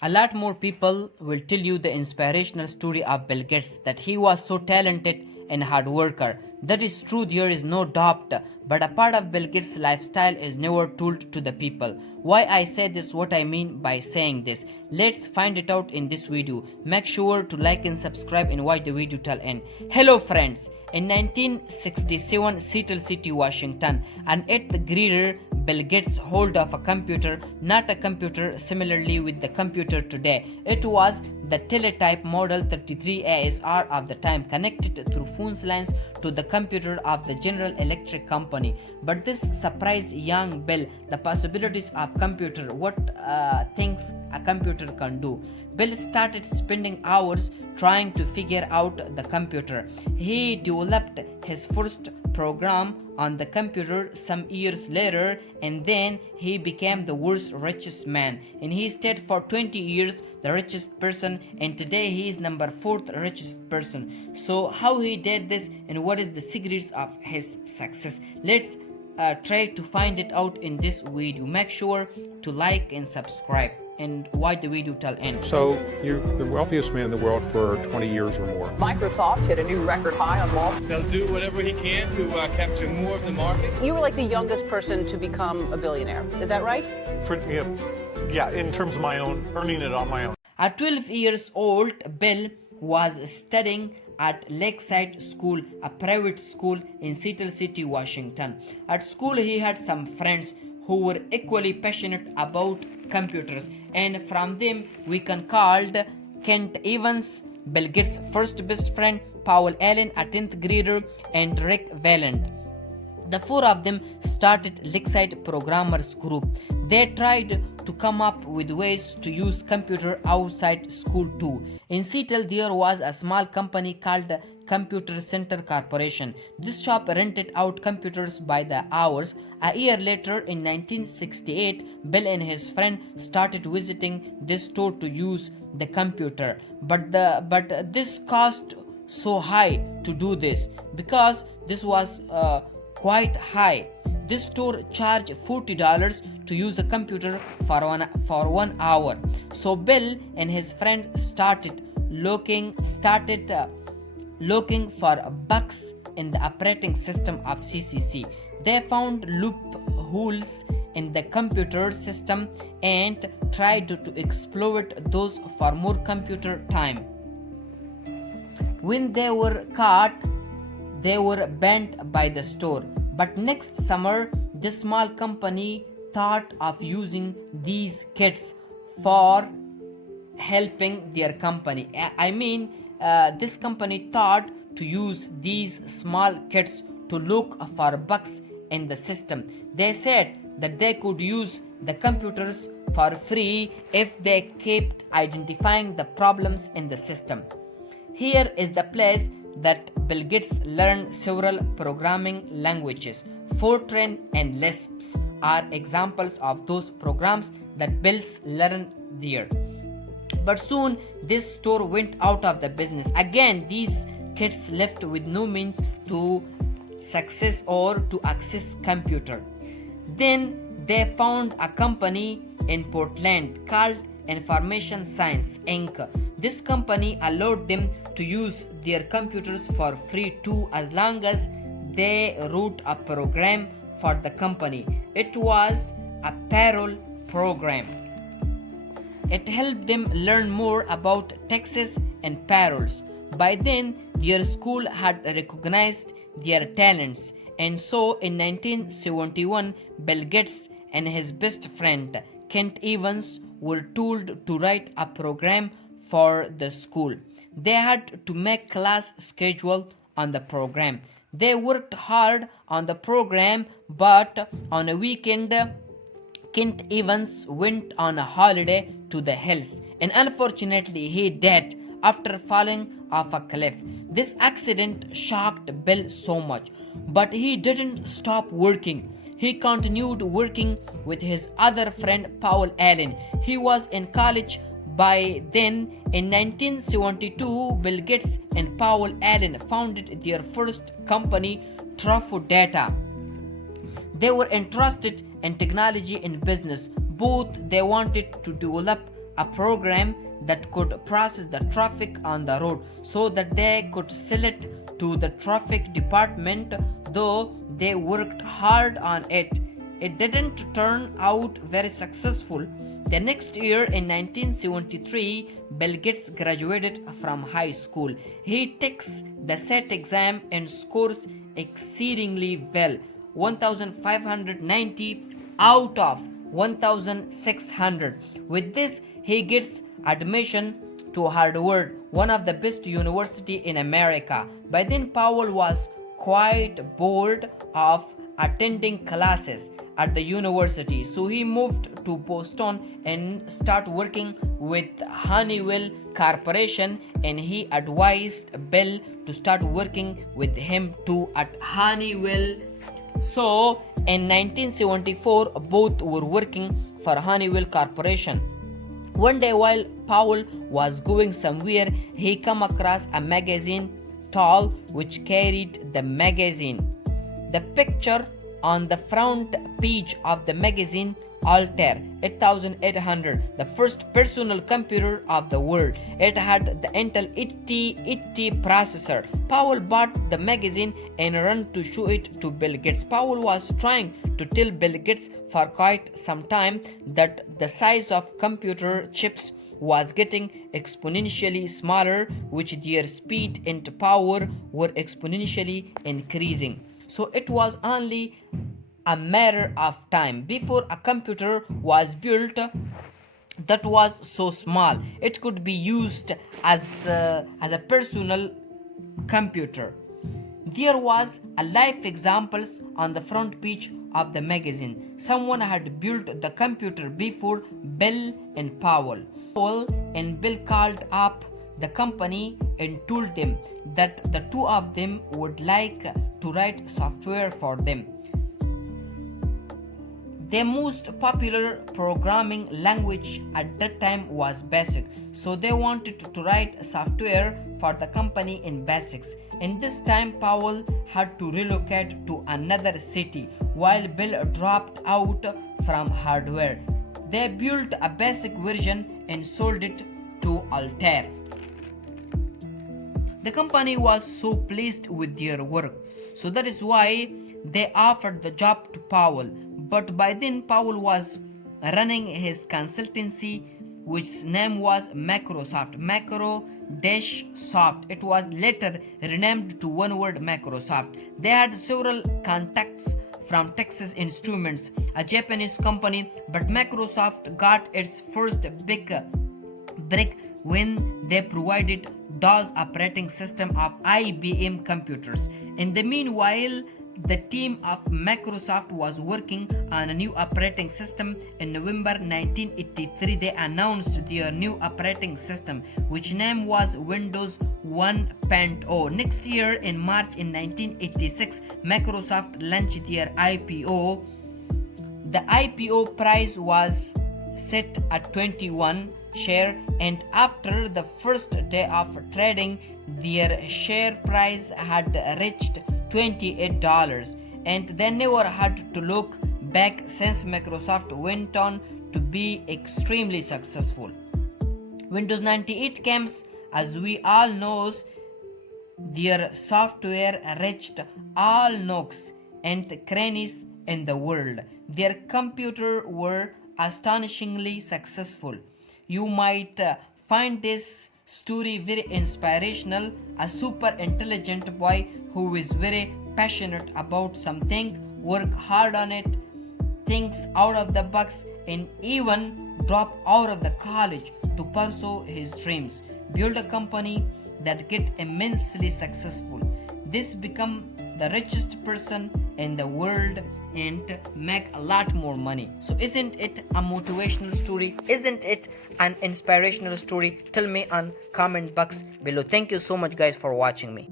A lot more people will tell you the inspirational story of Bill Gates, that he was so talented and hard worker. That is true, there is no doubt, but a part of Bill Gates' lifestyle is never told to the people. Why I say this, what I mean by saying this? Let's find it out in this video. Make sure to like and subscribe and watch the video till end. Hello friends, in 1967 Seattle City, Washington, an 8th grader Bill gets hold of a computer, not a computer similarly with the computer today. It was the teletype Model 33 ASR of the time, connected through phone lines to the computer of the General Electric Company. But this surprised young Bill the possibilities of computer, what things a computer can do. Bill started spending hours trying to figure out the computer. He developed his first program on the computer some years later, and then he became the world's richest man, and he stayed for 20 years the richest person, and today he is number 4th richest person. So how he did this and what is the secrets of his success? Let's try to find it out in this video. Make sure to like and subscribe and watch the video till end. So you're the wealthiest man in the world for 20 years or more. Microsoft hit a new record high on Wall Street. They'll do whatever he can to capture more of the market. You were like the youngest person to become a billionaire. Is that right? Yeah, in terms of my own, earning it on my own. At 12 years old, Bill was studying at Lakeside School, a private school in Seattle City, Washington. At school, he had some friends who were equally passionate about computers, and from them we can call Kent Evans, Bill Gates' first best friend, Paul Allen, a 10th grader, and Rick Valent. The 4 of them started Lakeside Programmers Group. They tried to come up with ways to use computer outside school too. In Seattle, there was a small company called Computer Center Corporation. This shop rented out computers by the hours. A year later, in 1968, Bill and his friend started visiting this store to use the computer. But this cost so high to do this, because this was quite high. This store charged $40 to use a computer for 1 hour. So Bill and his friend started looking for bugs in the operating system of CCC. They found loopholes in the computer system and tried to exploit those for more computer time. When they were caught, they were banned by the store. But next summer, the small company thought of using these kits for helping their company. This company thought to use these small kits to look for bugs in the system. They said that they could use the computers for free if they kept identifying the problems in the system. Here is the place that Bill Gates learned several programming languages. Fortran and Lisp are examples of those programs that Bill learned there. But soon this store went out of the business. Again, these kids left with no means to success or to access computer. Then they found a company in Portland called Information Science Inc. This company allowed them to use their computers for free too, as long as they wrote a program for the company. It was a payroll program. It helped them learn more about taxes and payrolls. By then, their school had recognized their talents, and so in 1971, Bill Gates and his best friend Kent Evans were told to write a program for the school. They had to make class schedule on the program. They worked hard on the program, but on a weekend, Kent Evans went on a holiday to the hills, and unfortunately he died after falling off a cliff. This accident shocked Bill so much, but he didn't stop working. He continued working with his other friend Paul Allen. He was in college by then. In 1972, Bill Gates and Paul Allen founded their first company, Truffaut Data. They were interested in technology and business. Both they wanted to develop a program that could process the traffic on the road so that they could sell it to the traffic department. Though they worked hard on it, it didn't turn out very successful. The next year, in 1973, Bilgates graduated from high school. He takes the SAT exam and scores exceedingly well, 1590 out of 1600. With this, he gets admission to Harvard, one of the best universities in America. By then, Powell was quite bored of attending classes at the university, so he moved to Boston and started working with Honeywell Corporation, and he advised Bill to start working with him too at Honeywell. So in 1974, both were working for Honeywell Corporation. One day while Powell was going somewhere, he came across a magazine tall which carried the magazine. The picture on the front page of the magazine, Altair 8800, the first personal computer of the world. It had the Intel 8080 processor. Powell bought the magazine and ran to show it to Bill Gates. Powell was trying to tell Bill Gates for quite some time that the size of computer chips was getting exponentially smaller, which their speed and power were exponentially increasing. So it was only a matter of time before a computer was built that was so small it could be used as a personal computer. There was a live examples on the front page of the magazine. Someone had built the computer before Bill and Powell. Powell and Bill called up the company and told them that the two of them would like to write software for them. The most popular programming language at that time was BASIC, so they wanted to write software for the company in BASICs. In this time, Powell had to relocate to another city while Bill dropped out from hardware. They built a BASIC version and sold it to Altair. The company was so pleased with their work, so that is why they offered the job to Powell. But by then Powell was running his consultancy, which name was Microsoft. Macro-Soft. It was later renamed to one word Microsoft. They had several contacts from Texas Instruments, a Japanese company, but Microsoft got its first big break when they provided DOS operating system of IBM computers. In the meanwhile, the team of Microsoft was working on a new operating system. In November 1983, they announced their new operating system, which name was Windows 1.0. Next year, in March in 1986, Microsoft launched their IPO. The IPO price was set at 21 share, and after the first day of trading, their share price had reached $28, and they never had to look back since Microsoft went on to be extremely successful. Windows 98 came, as we all know. Their software reached all nooks and crannies in the world. Their computers were astonishingly successful. You might find this story very inspirational. A super intelligent boy who is very passionate about something, work hard on it, thinks out of the box, and even drop out of the college to pursue his dreams, build a company that get immensely successful. This become the richest person in the world and make a lot more money. So isn't it a motivational story? Isn't it an inspirational story? Tell me on comment box below. Thank you so much guys for watching me.